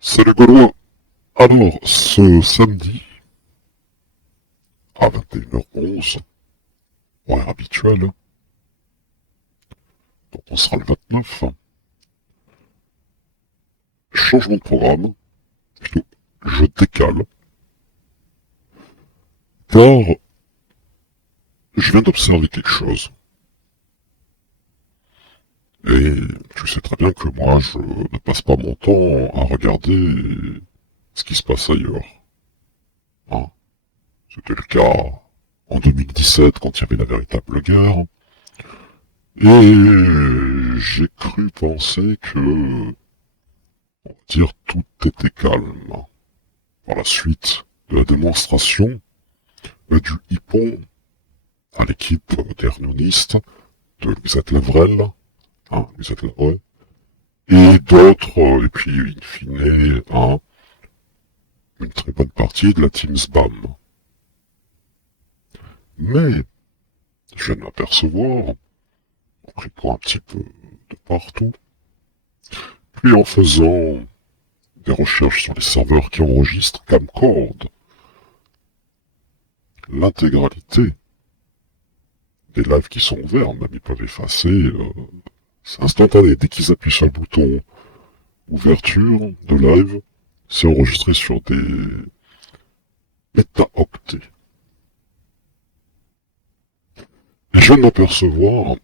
Salut Gaulois. Alors, ce samedi, à 21h11, horaire habituel, donc on sera le 29, changement de programme, plutôt, je décale, car je viens d'observer quelque chose. Et tu sais très bien que moi, je ne passe pas mon temps à regarder ce qui se passe ailleurs. Hein. C'était le cas en 2017 quand il y avait la véritable guerre. Et j'ai cru penser que, on va dire, tout était calme. Par la suite de la démonstration du hippon à l'équipe des Renaudistes, de Louisette Levrel, Louisette Levrel, et d'autres, et puis, in fine, une très bonne partie de la team SBAM. Mais, je viens de m'apercevoir, en cliquant un petit peu de partout, puis en faisant des recherches sur les serveurs qui enregistrent Camcord, l'intégralité des lives qui sont ouverts, même ils peuvent effacer, c'est instantané. Dès qu'ils appuient sur le bouton ouverture de live, c'est enregistré sur des pétaoctets. Et je viens de m'apercevoir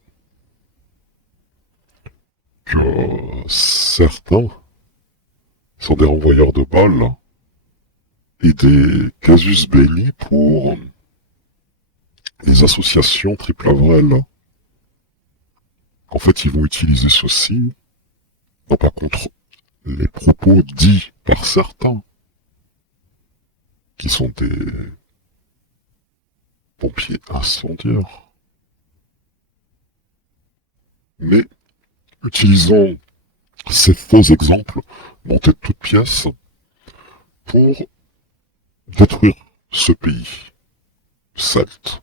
que certains sont des renvoyeurs de balles et des casus belli pour les associations triple Avril. En fait, ils vont utiliser ceci, non pas contre les propos dits par certains, qui sont des pompiers incendiaires, mais utilisant ces faux exemples montés de toutes pièces pour détruire ce pays celte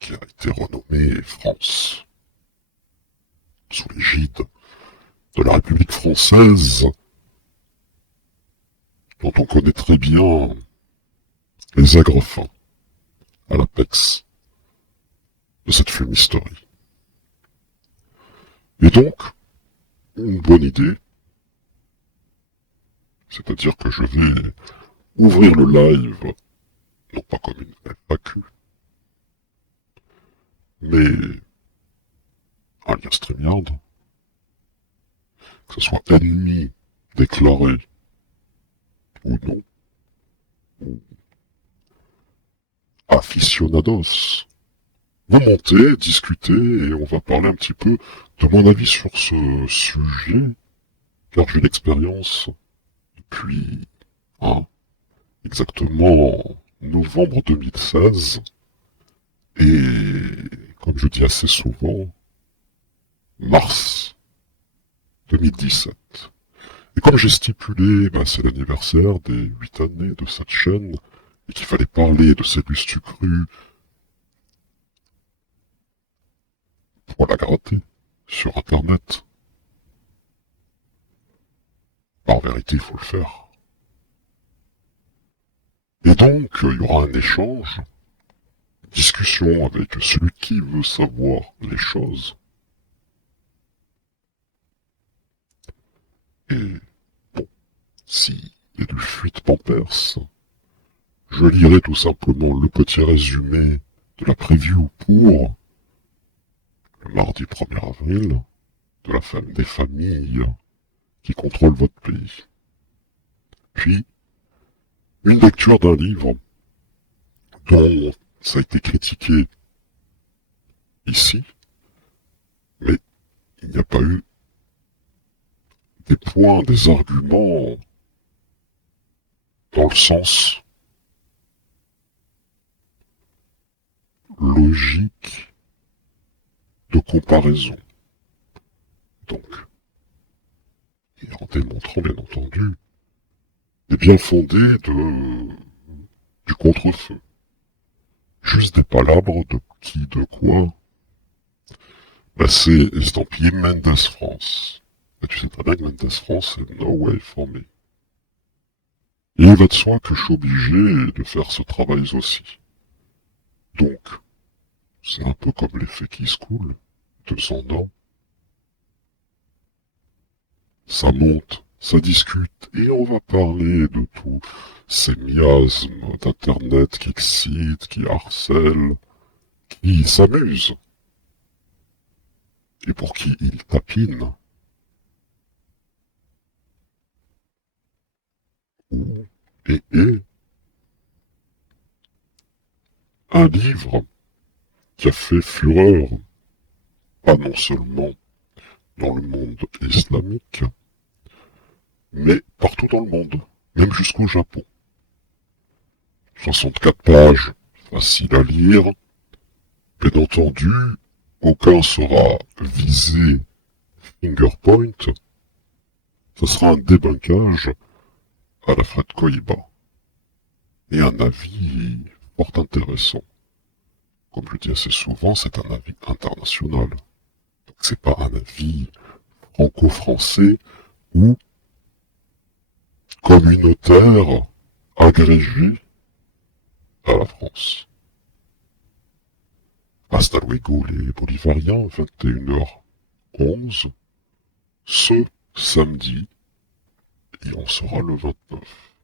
qui a été renommé France sous l'égide de la République française dont on connaît très bien les agrafins à l'apex de cette fumisterie. Et donc, une bonne idée, c'est-à-dire que je vais ouvrir le live, non pas comme une FAQ, mais un lien StreamYard, que ce soit ennemi déclaré ou non, ou aficionados. Vous montez, discutez, et on va parler un petit peu de mon avis sur ce sujet, car j'ai l'expérience depuis, exactement novembre 2016, et comme je dis assez souvent, mars 2017. Et comme j'ai stipulé, c'est l'anniversaire des 8 années de cette chaîne, et qu'il fallait parler de ces lustres crus pour la gratter sur Internet. En vérité, il faut le faire. Et donc, il y aura un échange, une discussion avec celui qui veut savoir les choses. Et, bon, s'il y a du fuite pampers, je lirai tout simplement le petit résumé de la preview pour le mardi 1er avril de la femme des familles qui contrôlent votre pays. Puis, une lecture d'un livre dont ça a été critiqué ici, mais il n'y a pas eu des points, des arguments dans le sens logique de comparaison. Donc, et en démontrant bien entendu les bien fondés du contre-feu. Juste des palabres de qui, de quoi. C'est estampillé Mendes France. Bah, tu sais très bien que Mendes France, c'est no way for me. Et il va de soi que je suis obligé de faire ce travail aussi. Donc, c'est un peu comme l'effet qui se coule, 200 ans. Ça monte, ça discute, et on va parler de tous ces miasmes d'Internet qui excitent, qui harcèlent, qui s'amusent, et pour qui ils tapinent, ou, et un livre qui a fait fureur, pas non seulement dans le monde islamique, mais partout dans le monde, même jusqu'au Japon. 64 pages, facile à lire, bien entendu, aucun sera visé Fingerpoint, ce sera un débunkage à la Fred Koiba, et un avis fort intéressant. Comme je dis assez souvent, c'est un avis international. Donc c'est pas un avis franco-français ou communautaire agrégé à la France. Hasta luego les Bolivariens, 21h11, ce samedi, et on sera le 29.